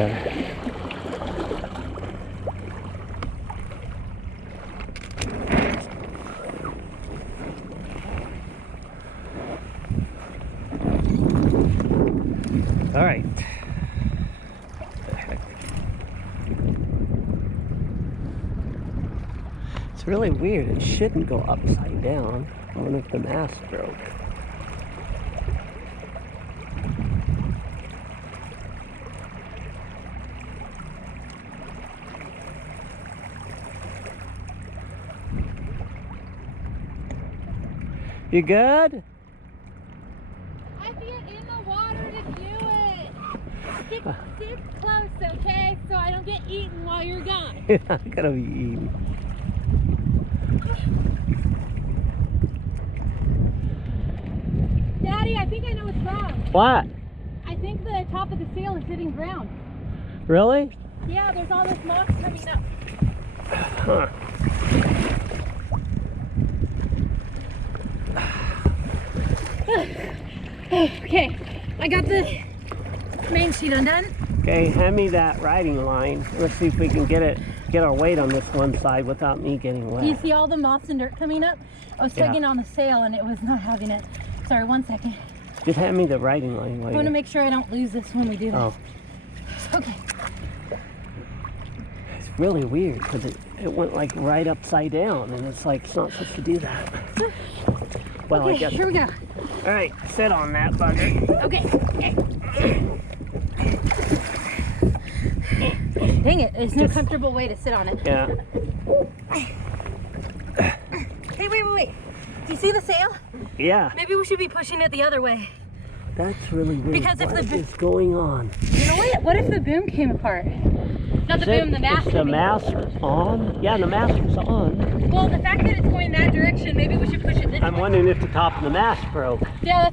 better. All right. It's really weird. It shouldn't go upside down. I wonder if the mast broke. You good? I have to get in the water to do it. Stick close, okay? So I don't get eaten while you're gone. You're not gonna be eaten. Daddy, I think I know what's wrong. What? I think the top of the sail is hitting ground. Really? Yeah, there's all this moss coming up. Huh. Okay, I got the main sheet undone. Okay, hand me that riding line. Let's see if we can get our weight on this one side without me getting wet. Do you see all the moss and dirt coming up? I was tugging on the sail and it was not having it. Sorry, 1 second. Just hand me the riding line. I want to make sure I don't lose this when we do this. Oh. Okay. It's really weird because it went like right upside down and it's like it's not supposed to do that. Well, Okay, I guess. here we go. All right, sit on that bugger. Okay. Dang it, there's no comfortable way to sit on it. Yeah. Hey, wait. Do you see the sail? Yeah. Maybe we should be pushing it the other way. That's really weird. Because if what the is going on? You know what? What if the boom came apart? Not the boom, the mast. Is the mast on? Yeah, the mast is on. Well, the fact that it's going that direction, maybe we should push it this way. I'm wondering if the top of the mast broke. Yeah, that's